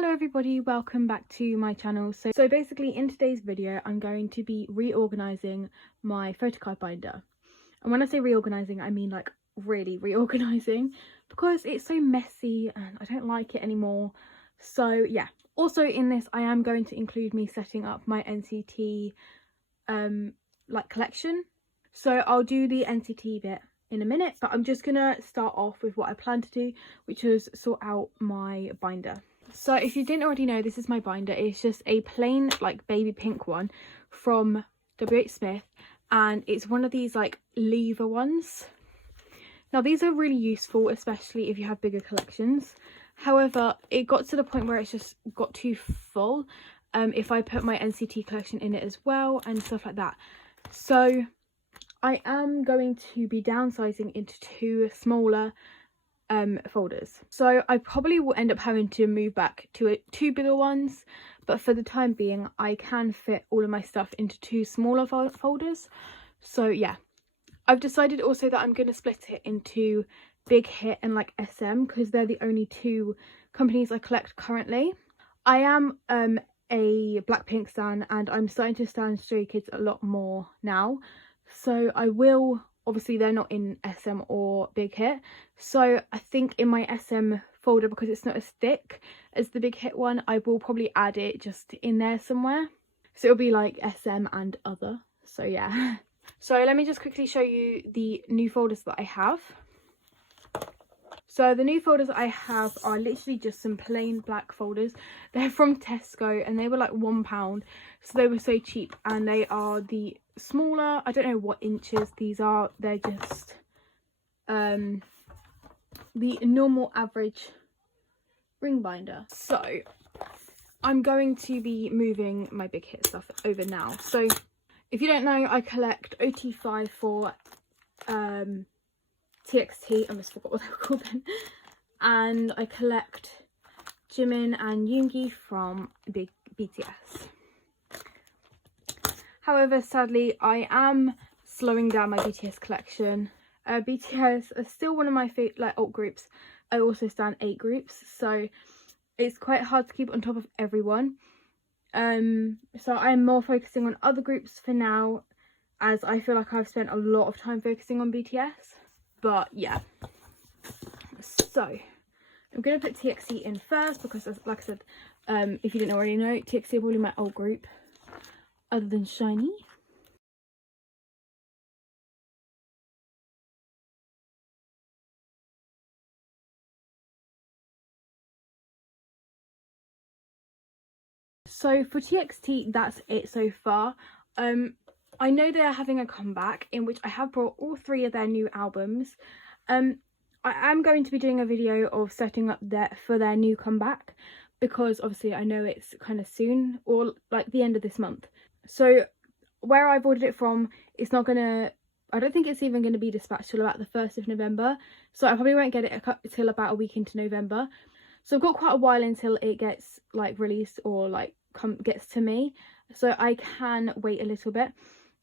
Hello everybody, welcome back to my channel. So basically in today's video I'm going to be reorganizing my photocard binder. And when I say reorganizing, I mean like really reorganizing, because it's so messy and I don't like it anymore. So yeah, also in this I am going to include me setting up my NCT like collection. So I'll do the NCT bit in a minute, but I'm just gonna start off with what I plan to do, which is sort out my binder. So if you didn't already know, this is my binder. It's just a plain like baby pink one from W.H. Smith, and it's one of these like lever ones. Now these are really useful, especially if you have bigger collections. However, it got to the point where it's just got too full if I put my NCT collection in it as well and stuff like that. So I am going to be downsizing into two smaller folders. So I probably will end up having to move back to two bigger ones, but for the time being I can fit all of my stuff into two smaller folders. So yeah, I've decided also that I'm going to split it into Big Hit and like SM, because they're the only two companies I collect currently. I am a Blackpink stan, and I'm starting to stan Stray Kids a lot more now, so I will, obviously they're not in SM or Big Hit, so I think in my SM folder, because it's not as thick as the Big Hit one, I will probably add it just in there somewhere, so it'll be like SM and other. So yeah, so let me just quickly show you the new folders that I have. So the new folders I have are literally just some plain black folders. They're from Tesco and they were like £1, so they were so cheap, and they are the smaller, I don't know what inches these are, they're just the normal average ring binder. So I'm going to be moving my Big Hit stuff over now. So if you don't know, I collect OT5 for TXT, I almost forgot what they were called then, and I collect Jimin and Yoongi from BTS. However, sadly I am slowing down my BTS collection. BTS are still one of my favorite like alt groups. I also stan 8 groups, so it's quite hard to keep on top of everyone. So I'm more focusing on other groups for now, as I feel like I've spent a lot of time focusing on BTS. But yeah, so I'm going to put TXT in first, because like I said, if you didn't already know, TXT are probably my old group other than Shinee. So for TXT, that's it so far. I know they are having a comeback, in which I have brought all 3 of their new albums. I am going to be doing a video of setting up for their new comeback, because obviously I know it's kind of soon, or like the end of this month. So where I've ordered it from, it's not gonna, I don't think it's even going to be dispatched till about the 1st of November. So I probably won't get it till about a week into November. So I've got quite a while until it gets like released, or like gets to me, so I can wait a little bit.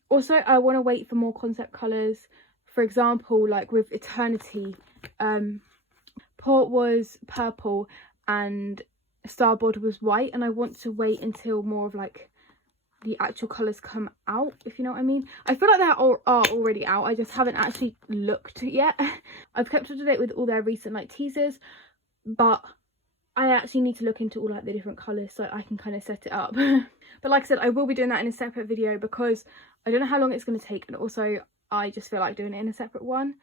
Also, I want to wait for more concept colours. For example, like with Eternity, Port was purple and Starboard was white, and I want to wait until more of like the actual colours come out, if you know what I mean. I feel like they are already out, I just haven't actually looked yet. I've kept up to date with all their recent like teasers, but I actually need to look into all like the different colours so I can kind of set it up. But like I said, I will be doing that in a separate video, because I don't know how long it's going to take, and also I just feel like doing it in a separate one.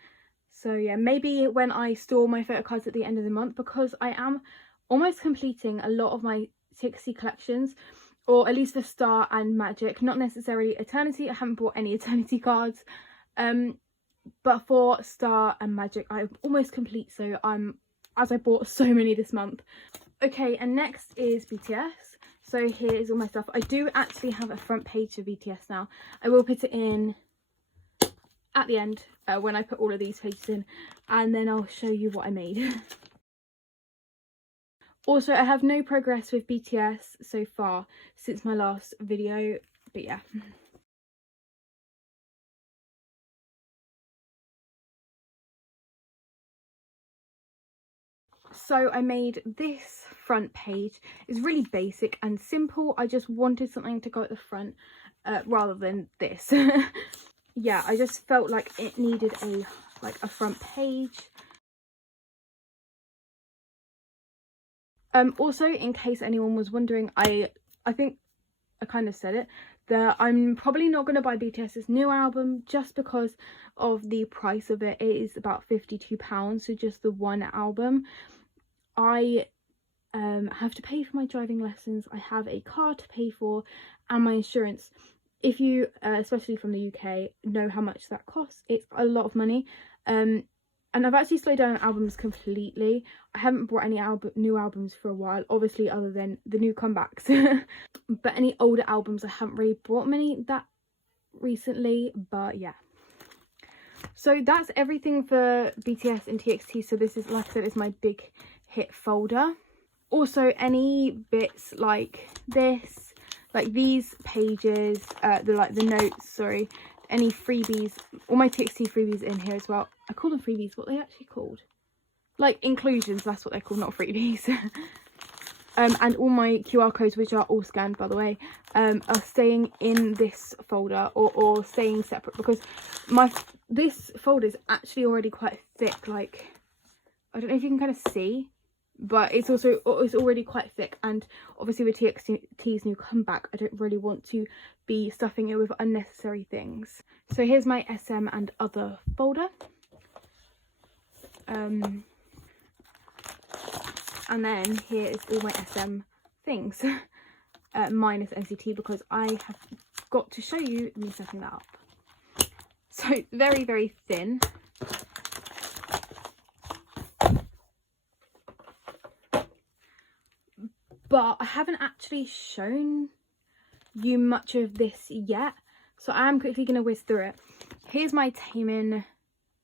So yeah, maybe when I store my photo cards at the end of the month, because I am almost completing a lot of my TXT collections, or at least for Star and Magic, not necessarily Eternity. I haven't bought any Eternity cards, but for Star and Magic I'm almost complete, so as I bought so many this month. Okay, and next is BTS. So here is all my stuff. I do actually have a front page for BTS now. I will put it in at the end when I put all of these pages in, and then I'll show you what I made. Also, I have no progress with BTS so far since my last video, but yeah. So I made this front page. It's really basic and simple. I just wanted something to go at the front rather than this. Yeah, I just felt like it needed a front page. Also, in case anyone was wondering, I think I kind of said it, that I'm probably not going to buy BTS's new album just because of the price of it. It is about £52, so just the one album. I have to pay for my driving lessons, I have a car to pay for, and my insurance. If you, especially from the UK, know how much that costs, it's a lot of money. And I've actually slowed down albums completely. I haven't bought any new albums for a while, obviously, other than the new comebacks. But any older albums, I haven't really bought many that recently. But yeah. So that's everything for BTS and TXT. So this is, like I said, is my big hit folder. Also, any bits like this, like these pages, the notes, sorry, any freebies, all my TXT freebies in here as well. I call them freebies, what are they actually called? Like inclusions, that's what they're called, not freebies. And all my QR codes, which are all scanned by the way, are staying in this folder or staying separate, because this folder is actually already quite thick. Like, I don't know if you can kind of see, but it's already quite thick, and obviously with TXT's new comeback, I don't really want to be stuffing it with unnecessary things. So here's my SM and other folder. And then here is all my SM things, minus NCT, because I have got to show you me setting that up. So very, very thin. But I haven't actually shown you much of this yet, so I am quickly going to whiz through it. Here's my Taemin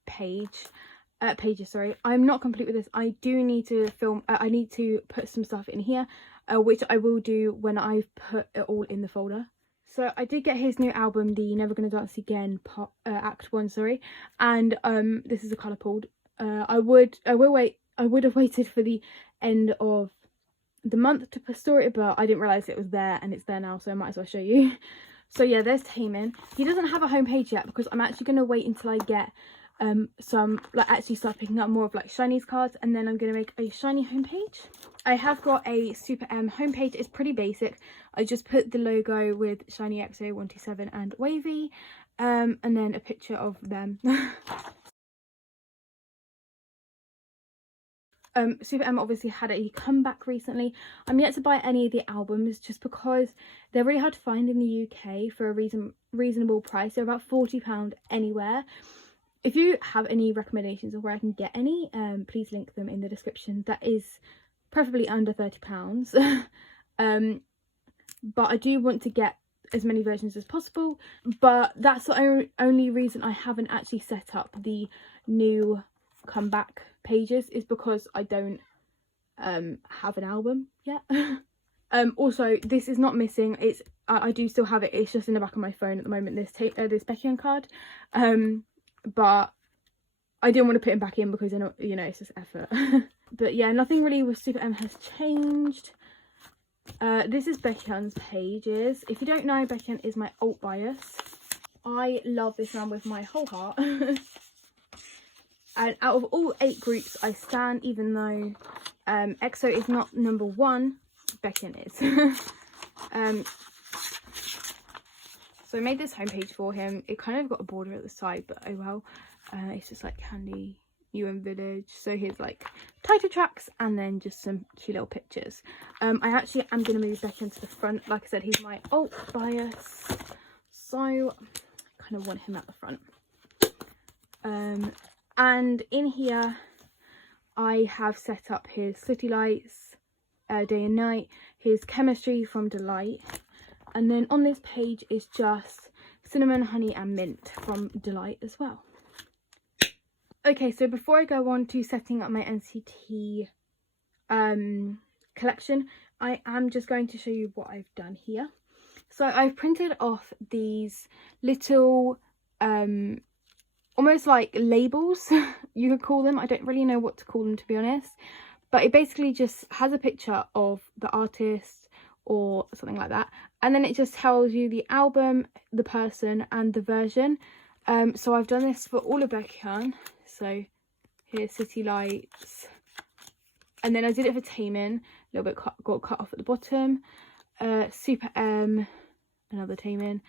pages, sorry. I'm not complete with this. I do need to film, I need to put some stuff in here, which I will do when I've put it all in the folder. So I did get his new album, the Never Gonna Dance Again Act 1, sorry, and this is a colour pulled. I would have waited for the end of the month to store it, but I didn't realise it was there, and it's there now, so I might as well show you. So yeah, there's Taemin. He doesn't have a homepage yet because I'm actually going to wait until I get some, like, actually start picking up more of like Shinee's cards, and then I'm going to make a Shinee homepage. I have got a SuperM homepage. It's pretty basic. I just put the logo with Shinee XO 127 and Wavy, and then a picture of them. SuperM obviously had a comeback recently. I'm yet to buy any of the albums just because they're really hard to find in the UK for a reasonable price. They're about £40 anywhere. If you have any recommendations of where I can get any, please link them in the description. That is preferably under £30. But I do want to get as many versions as possible. But that's the only reason I haven't actually set up the new comeback pages, is because I don't have an album yet. Also, this is not missing. It's I do still have it. It's just in the back of my phone at the moment, this baekhyun card. But I didn't want to put him back in because, you know, it's just effort. But yeah, nothing really with SuperM has changed. This is Baekhyun's pages. If you don't know, Baekhyun is my alt bias. I love this man with my whole heart. And out of all 8 groups I stan, even though EXO is not number 1, Baekhyun is. So I made this homepage for him. It kind of got a border at the side, but oh well. It's just like Candy, UN Village. So here's like title tracks and then just some cute little pictures. I actually am going to move Baekhyun to the front. Like I said, he's my alt bias, so I kind of want him at the front. And in here I have set up his City Lights, Day and Night, his Chemistry from Delight, and then on this page is just Cinnamon, Honey and Mint from Delight as well. Okay, so before I go on to setting up my NCT collection, I am just going to show you what I've done here. So I've printed off these little almost like labels, you could call them. I don't really know what to call them, to be honest, but it basically just has a picture of the artist or something like that, and then it just tells you the album, the person, and the version. So I've done this for all of baekhyun. So here's City Lights, and then I did it for Taemin, a little bit got cut off at the bottom. SuperM, another Taemin,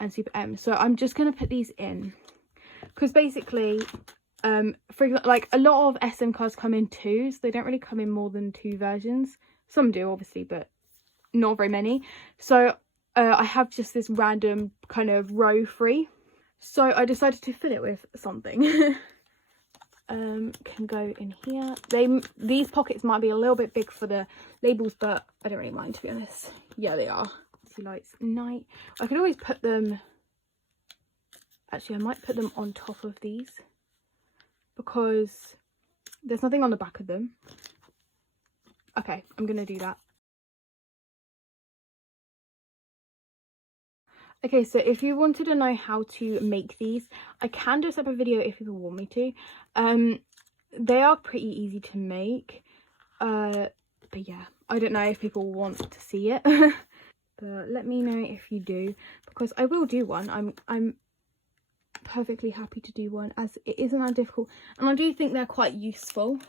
and SuperM. So I'm just going to put these in because basically for example, like a lot of SM cards come in twos. They don't really come in more than 2 versions. Some do obviously, but not very many. So I have just this random kind of row free, so I decided to fill it with something. Can go in here. These pockets might be a little bit big for the labels, but I don't really mind, to be honest. Yeah, they are. City Lights Night. I could always put them, actually I might put them on top of these because there's nothing on the back of them. Okay, I'm gonna do that. Okay, so if you wanted to know how to make these, I can do a separate video if people want me to. They are pretty easy to make, but yeah, I don't know if people want to see it. But let me know if you do, because I will do one. I'm perfectly happy to do one, as it isn't that difficult, and I do think they're quite useful.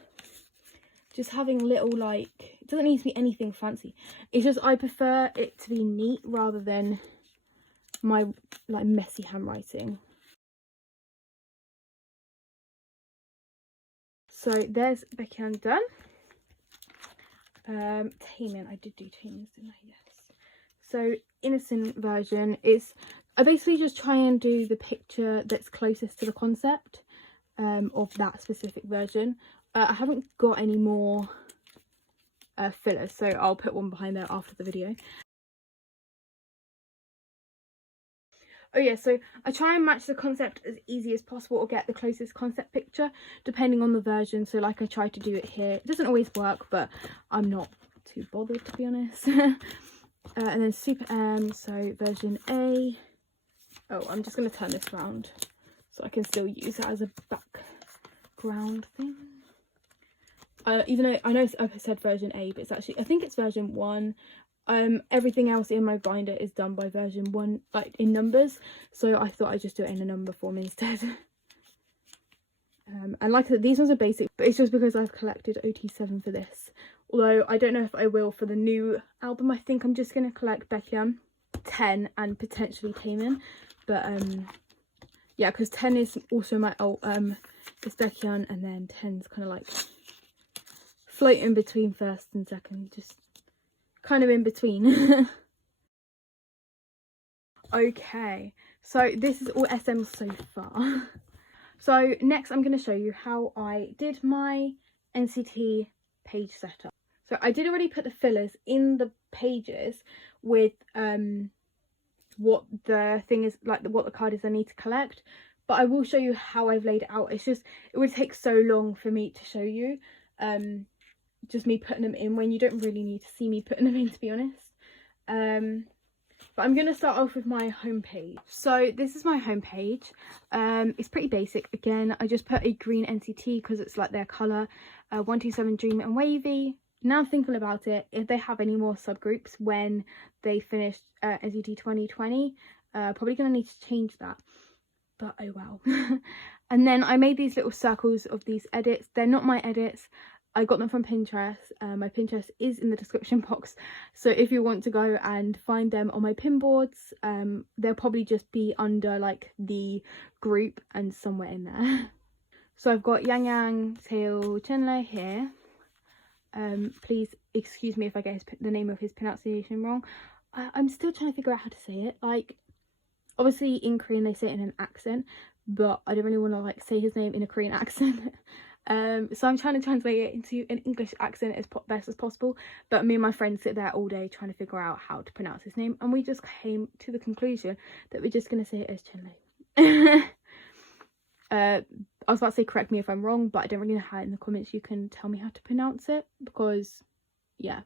Just having little, like, it doesn't need to be anything fancy. It's just I prefer it to be neat rather than my like messy handwriting. So there's baekhyun done. Taemin, I did do Taemin's, didn't I? Yes. So innocent version is, I basically just try and do the picture that's closest to the concept of that specific version. I haven't got any more fillers, so I'll put one behind there after the video. Oh yeah, so I try and match the concept as easy as possible, or get the closest concept picture depending on the version. So like I try to do it here. It doesn't always work, but I'm not too bothered, to be honest. And then SuperM, so version A. Oh, I'm just going to turn this around so I can still use it as a background thing. Even though I know I said version A, but it's actually, I think it's version 1. Everything else in my binder is done by version 1, like in numbers, so I thought I'd just do it in a number form instead. And like I said, these ones are basic, but it's just because I've collected OT7 for this, although I don't know if I will for the new album. I think I'm just going to collect baekhyun, 10, and potentially Taemin, but yeah, because 10 is also my it's baekhyun, and then 10's kind of like floating between first and second, just kind of in between. Okay, so this is all SM so far. So next I'm going to show you how I did my NCT page setup. So I did already put the fillers in the pages with what the thing is, like what the card is I need to collect, but I will show you how I've laid it out. It's just, it would take so long for me to show you, just me putting them in when you don't really need to see me putting them in, to be honest. But I'm going to start off with my homepage. So this is my homepage. It's pretty basic. Again, I just put a green NCT because it's like their colour. 127 Dream and Wavy. Now thinking about it, if they have any more subgroups when they finish NCT 2020, probably going to need to change that. But oh well. And then I made these little circles of these edits. They're not my edits. I got them from Pinterest. My Pinterest is in the description box, so if you want to go and find them on my pin boards, they'll probably just be under like the group and somewhere in there. So I've got Yangyang, taeil, chenle here. Please excuse me if I get the name of his pronunciation wrong. I'm still trying to figure out how to say it. Like, obviously in Korean they say it in an accent, but I don't really want to like say his name in a Korean accent. So I'm trying to translate it into an English accent as best as possible, but me and my friends sit there all day trying to figure out how to pronounce his name, and we just came to the conclusion that we're just going to say it as chenle. I was about to say correct me if I'm wrong, but I don't really know how in the comments you can tell me how to pronounce it, because yeah.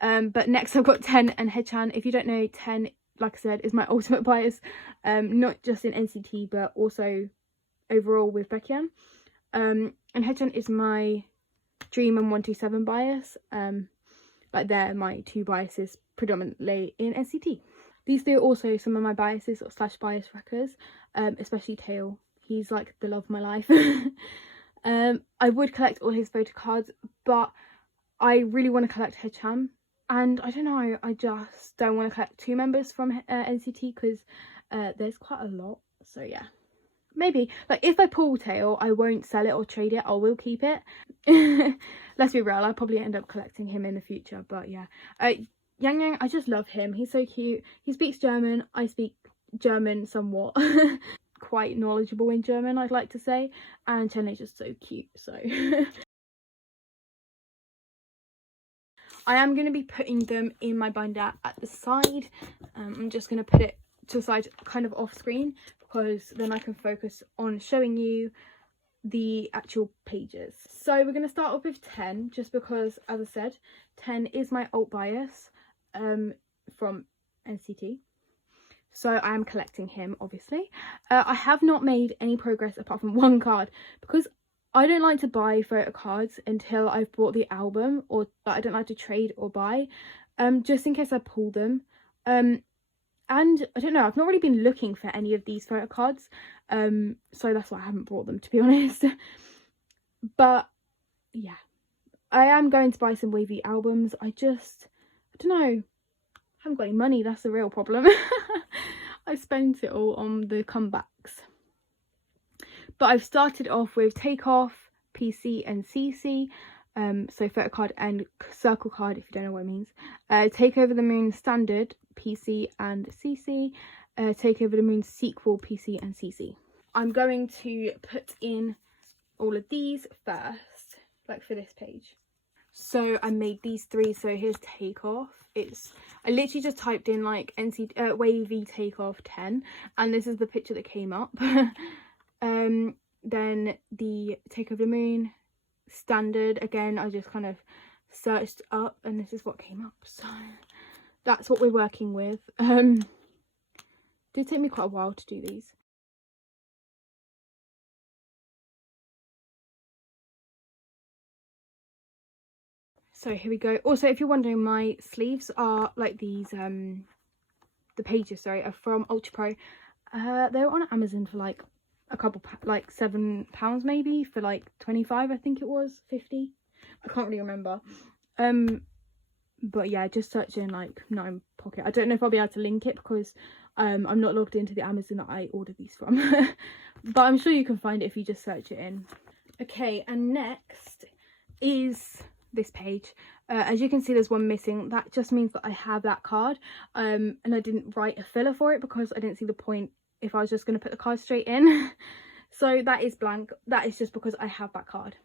But next I've got 10 and haechan. If you don't know, 10, like I said, is my ultimate bias, not just in NCT but also overall with baekhyun. And haechan is my Dream and 127 bias. Like they're my two biases predominantly in NCT. These two are also some of my biases or slash bias wreckers, especially Taeil. He's like the love of my life. I would collect all his photo cards, but I really want to collect haechan, and I don't know, I just don't want to collect two members from NCT because there's quite a lot. So yeah, maybe like if I pull Taeil, I won't sell it or trade it, I will keep it. Let's be real, I'll probably end up collecting him in the future. But yeah, Yangyang, I just love him. He's so cute. He speaks German. I speak German somewhat. Quite knowledgeable in German, I'd like to say. And Chenle's just so cute. So I am going to be putting them in my binder at the side. I'm just going to put it to the side kind of off screen, because then I can focus on showing you the actual pages. So we're going to start off with 10, just because, as I said, 10 is my alt bias from NCT. So I am collecting him, obviously. I have not made any progress apart from one card, because I don't like to buy photo cards until I've bought the album, or I don't like to trade or buy, just in case I pull them. And I don't know, I've not really been looking for any of these photo cards, so that's why I haven't bought them, to be honest. But yeah, I am going to buy some wavy albums. I don't know, I haven't got any money, that's the real problem. I spent it all on the comebacks. But I've started off with Takeoff, PC and CC, so photo card and circle card if you don't know what it means. Take Over the Moon Standard, PC and CC. Take Over the Moon Sequel, PC and CC. I'm going to put in all of these first, like for this page. So I made these three. So here's Takeoff. I literally just typed in like NCT wavy Takeoff 10, and this is the picture that came up. Then the Take Over the Moon Standard, again I just kind of searched up and this is what came up, so that's what we're working with. Did take me quite a while to do these. So here we go. Also, if you're wondering, my sleeves are like these, the pages, sorry, are from Ultra Pro. They were on Amazon for like a couple, like £7 maybe, for like 25, I think it was, 50. I can't really remember. But yeah, just search in like 9 pocket. I don't know if I'll be able to link it because I'm not logged into the Amazon that I ordered these from. But I'm sure you can find it if you just search it in. Okay, and next is this page. As you can see, there's one missing. That just means that I have that card, and I didn't write a filler for it because I didn't see the point if I was just going to put the card straight in. So that is blank. That is just because I have that card.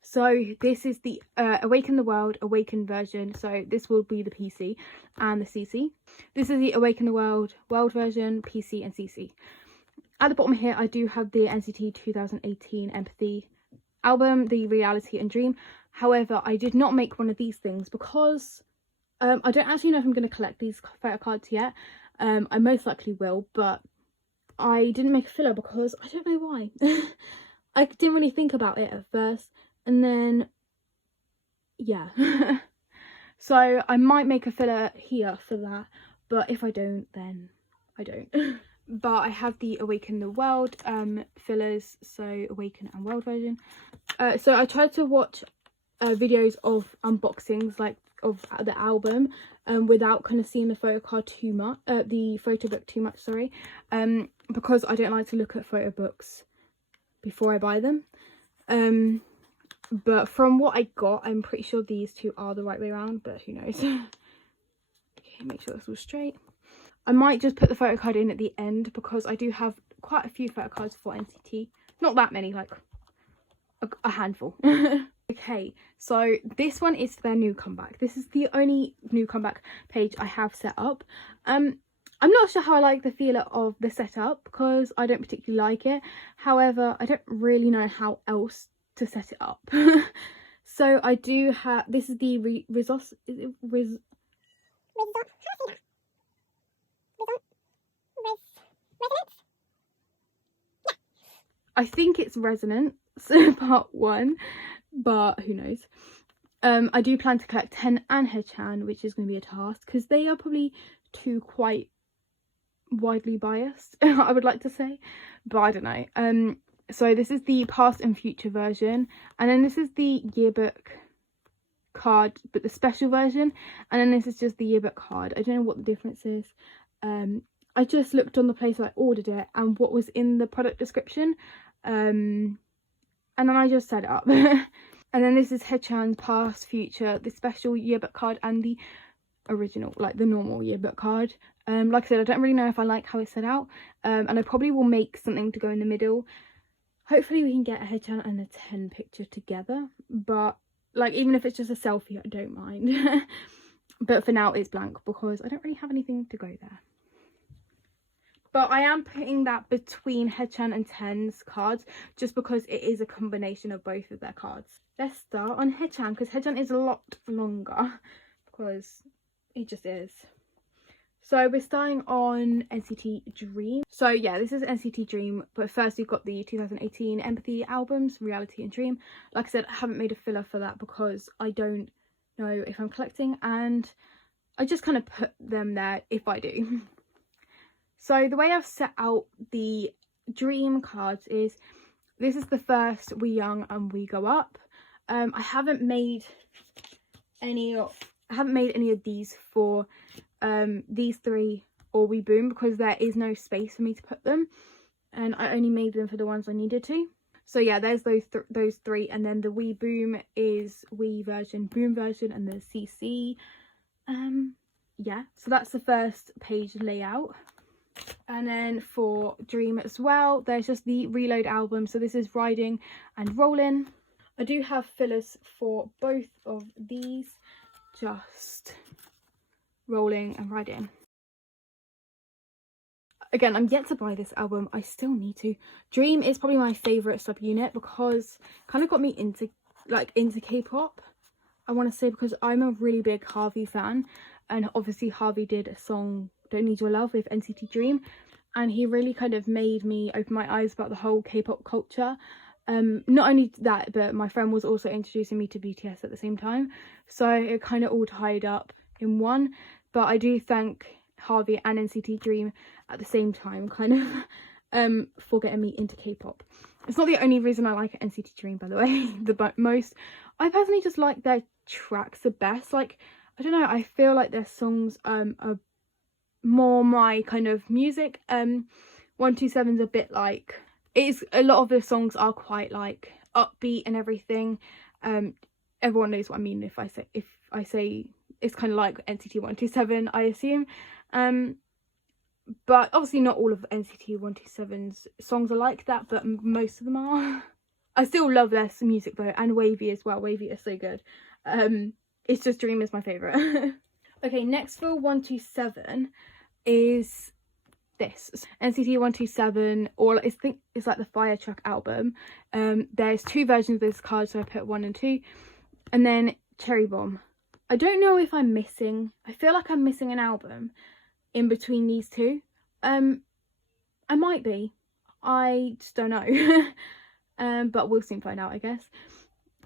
So this is the Awaken the World Awaken version. So this will be the PC and the CC. This is the Awaken the World version, PC and CC. At the bottom here, I do have the NCT 2018 Empathy album, the Reality and Dream. However, I did not make one of these things because I don't actually know if I'm going to collect these photo cards yet. I most likely will, but I didn't make a filler because I don't know why. I didn't really think about it at first, and then yeah. So I might make a filler here for that, but if I don't, then I don't. But I have the Awaken the World fillers, so Awaken and World version. So I tried to watch videos of unboxings, like of the album, without kind of seeing the photo card too much, the photo book too much, sorry, because I don't like to look at photo books before I buy them. But from what I got, I'm pretty sure these two are the right way around, but who knows. Okay, make sure that's all straight. I might just put the photo card in at the end because I do have quite a few photo cards for NCT. Not that many, like a handful. Okay, so this one is their new comeback. This is the only new comeback page I have set up. I'm not sure how I like the feel of the setup because I don't particularly like it. However, I don't really know how else to set it up. So I do have, this is the I think it's Resonance part 1, but who knows. I do plan to collect Ten and haechan, which is going to be a task because they are probably two quite widely biased, I would like to say, but I don't know. So this is the past and future version, and then this is the yearbook card, but the special version, and then this is just the yearbook card. I don't know what the difference is. I just looked on the place I ordered it and what was in the product description, and then I just set it up. And then this is haechan's past, future, the special yearbook card, and the original, like the normal yearbook card. Like I said, I don't really know if I like how it's set out, and I probably will make something to go in the middle. Hopefully we can get a haechan and a Ten picture together, but like even if it's just a selfie, I don't mind. But for now it's blank because I don't really have anything to go there. But I am putting that between haechan and Ten's cards just because it is a combination of both of their cards. Let's start on haechan because haechan is a lot longer because it just is. So we're starting on NCT Dream. So yeah, this is NCT Dream, but first we've got the 2018 Empathy albums, Reality and Dream. Like I said, I haven't made a filler for that because I don't know if I'm collecting, and I just kind of put them there if I do. So the way I've set out the Dream cards is, this is the first We Young and We Go Up. I haven't made any of these for these three or We Boom because there is no space for me to put them, and I only made them for the ones I needed to. So yeah, there's those three, and then the We Boom is We version, Boom version, and the CC. Yeah, so that's the first page layout. And then for Dream as well, there's just the Reload album. So this is Riding and Rollin'. I do have fillers for both of these, just Rolling and Riding. Again, I'm yet to buy this album. I still need to. Dream is probably my favourite subunit because it kind of got me into K-pop, I want to say, because I'm a really big Harvey fan, and obviously Harvey did a song, Don't Need Your Love, with NCT Dream, and he really kind of made me open my eyes about the whole K-pop culture. Not only that, but my friend was also introducing me to BTS at the same time, so it kind of all tied up in one. But I do thank Harvey and NCT Dream at the same time, kind of for getting me into K-pop. It's not the only reason I like NCT Dream, by the way. The most, I personally just like their tracks the best. Like, I don't know, I feel like their songs are more my kind of music. 127's a bit like, it's a lot of the songs are quite like upbeat and everything. Everyone knows what I mean if I say it's kind of like NCT 127, I assume. But obviously not all of NCT 127's songs are like that, but most of them are. I still love their music though, and Wavy as well. Wavy is so good. It's just Dream is my favourite. Okay, next for 127 is this. NCT 127, or I think it's like the Fire Truck album. There's two versions of this card, so I put 1 and 2. And then Cherry Bomb. I don't know if I'm missing, I feel like I'm missing an album in between these two. I might be, I just don't know. But we'll soon find out, I guess.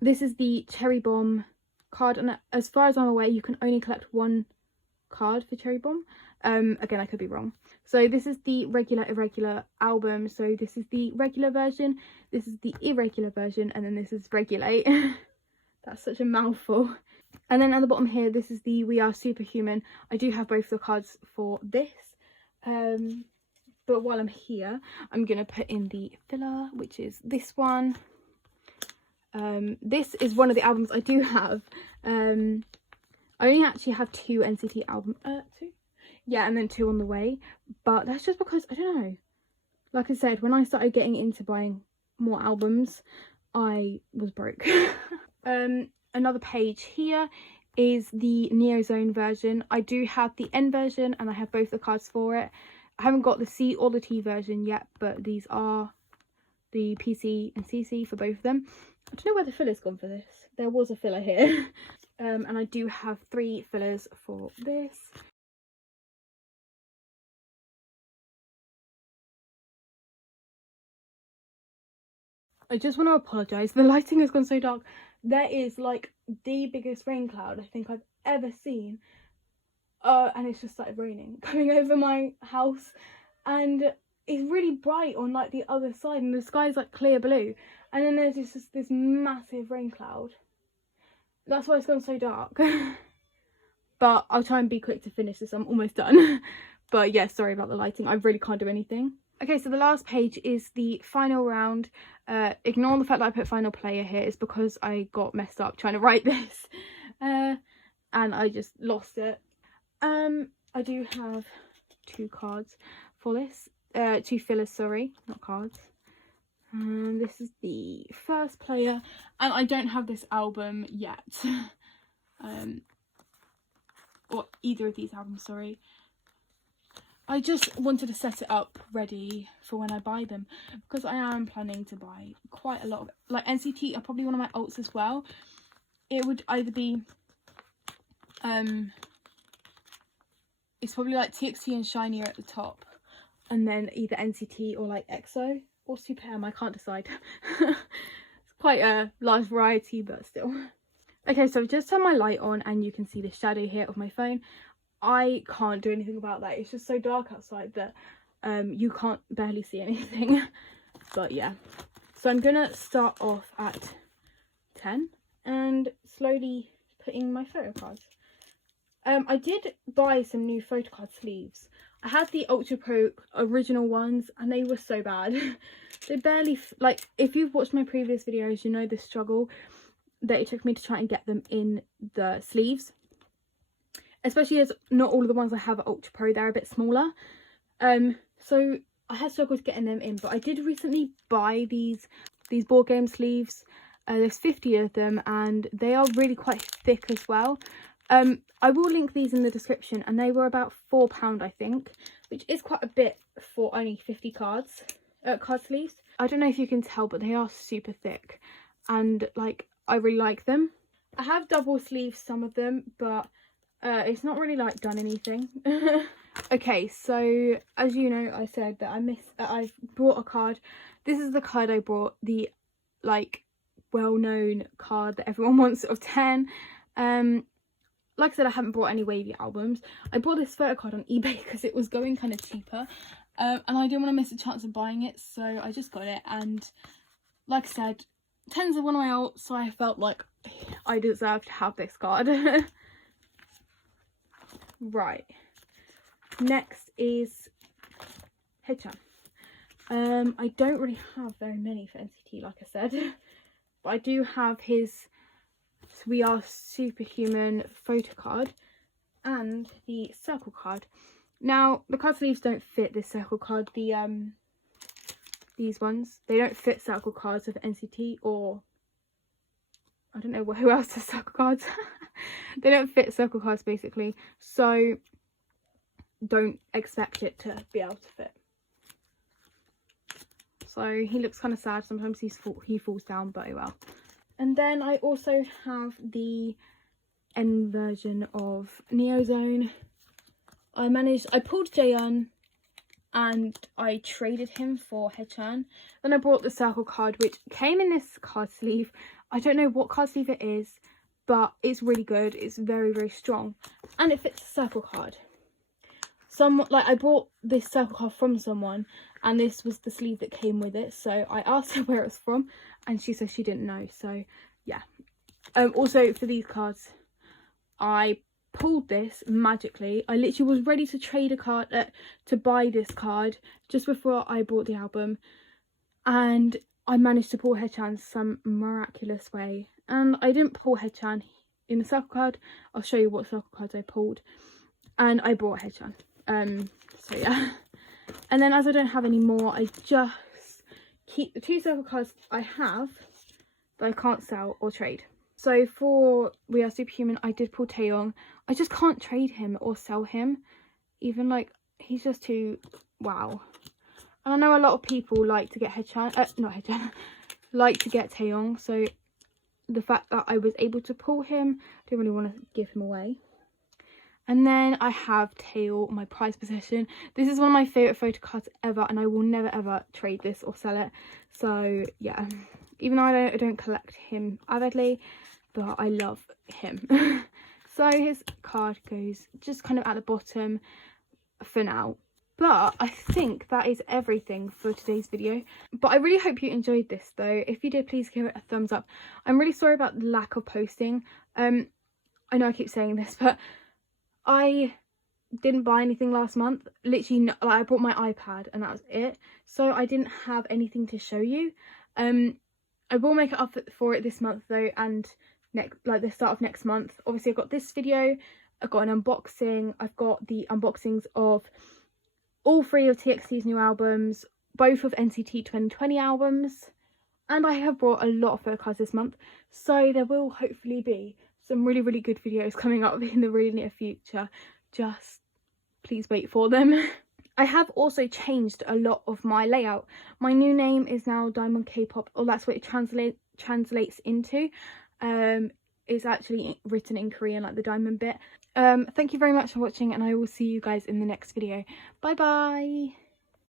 This is the Cherry Bomb card, and as far as I'm aware, you can only collect one card for Cherry Bomb. Again, I could be wrong. So this is the regular irregular album. So this is the regular version, this is the irregular version, and then this is Regulate. That's such a mouthful. And then at the bottom here, this is the We Are Superhuman. I do have both the cards for this. But while I'm here, I'm going to put in the filler, which is this one. This is one of the albums I do have. I only actually have 2 NCT albums. 2? Yeah, and then 2 on the way. But that's just because, I don't know. Like I said, when I started getting into buying more albums, I was broke. Another page here is the Neozone version. I do have the N version and I have both the cards for it. I haven't got the C or the T version yet, but these are the PC and CC for both of them. I don't know where the filler's gone for this. There was a filler here. And I do have 3 fillers for this. I just want to apologise. The lighting has gone so dark. there is like the biggest rain cloud I think I've ever seen. And it's just started raining coming over my house, and it's really bright on like the other side, and the sky's like clear blue, and then there's just this massive rain cloud. That's why it's gone so dark. But I'll try and be quick to finish this. I'm almost done. But yeah, sorry about the lighting. I really can't do anything. Okay, so the last page is the final round. Ignore the fact that I put final player here. It's because I got messed up trying to write this. And I just lost it. I do have 2 cards for this. 2 fillers, sorry, not cards. This is the first player. And I don't have this album yet. Or either of these albums, sorry. I just wanted to set it up ready for when I buy them, because I am planning to buy quite a lot of, like, NCT are probably one of my Ults as well. It would either be it's probably like TXT and Shinee are at the top, and then either NCT or like EXO or SuperM. I can't decide. It's quite a large variety, but still. Okay, so I've just turned my light on and you can see the shadow here of my phone. I can't do anything about that. It's just so dark outside that you can't barely see anything. But yeah, so I'm gonna start off at 10 and slowly putting my photo cards. I did buy some new photo card sleeves. I had the Ultra Pro original ones and they were so bad. They barely, like, if you've watched my previous videos, you know the struggle that it took me to try and get them in the sleeves. Especially as not all of the ones I have are Ultra Pro, they're a bit smaller. So I had struggled getting them in, but I did recently buy these board game sleeves. There's 50 of them and they are really quite thick as well. I will link these in the description, and they were about £4 I think, which is quite a bit for only 50 card sleeves. I don't know if you can tell, but they are super thick and like I really like them. I have double sleeved some of them, but it's not really like done anything. Okay, so as you know, I said that I've brought a card. This is the card I brought, the like well-known card that everyone wants of 10. Like I said, I haven't brought any wavy albums. I bought this photo card on eBay because it was going kind of cheaper, and I didn't want to miss a chance of buying it, so I just got it. And like I said, 10s are one of my Ults, so I felt like I deserved to have this card. Right, next is haechan. I don't really have very many for NCT, like I said, but I do have his So We Are Superhuman photo card and the circle card. Now the card sleeves don't fit this circle card. These ones, they don't fit circle cards of NCT, or I don't know who else has circle cards. They don't fit circle cards basically, so don't expect it to be able to fit. So he looks kind of sad. Sometimes he falls down, but oh well. And then I also have the N version of Neozone. I pulled Jaehyun and I traded him for haechan. Then I brought the circle card, which came in this card sleeve. I don't know what card sleeve it is, but it's really good. It's very, very strong, and it fits the circle card. I bought this circle card from someone, and this was the sleeve that came with it, so I asked her where it was from and she said she didn't know. So yeah. Also for these cards, I pulled this magically. I literally was ready to trade a card, to buy this card just before I bought the album, and I managed to pull haechan some miraculous way. And I didn't pull haechan in the circle card. I'll show you what circle cards I pulled, and I brought haechan. So yeah. And then as I don't have any more, I just keep the 2 circle cards I have that I can't sell or trade. So for We Are Superhuman, I did pull Taeyong. I just can't trade him or sell him. Even like, he's just too wow. And I know a lot of people like to get like to get Taeyong. So the fact that I was able to pull him, I don't really want to give him away. And then I have Taeil, my prized possession. This is one of my favourite photo cards ever, and I will never ever trade this or sell it. So yeah, even though I don't collect him avidly, but I love him. So his card goes just kind of at the bottom for now. But I think that is everything for today's video. But I really hope you enjoyed this though. If you did, please give it a thumbs up. I'm really sorry about the lack of posting. I know I keep saying this, but I didn't buy anything last month. Literally, like, I bought my iPad and that was it. So I didn't have anything to show you. I will make it up for it this month though, and the start of next month. Obviously I've got this video, I've got an unboxing, I've got the unboxings of all 3 of TXT's new albums, both of NCT 2020 albums, and I have brought a lot of photocards this month, so there will hopefully be some really good videos coming up in the really near future. Just please wait for them. I have also changed a lot of my layout. My new name is now Daemonmondkpop, or that's what it translates into. It's actually written in Korean, like the diamond bit. Thank you very much for watching, and I will see you guys in the next video. Bye bye.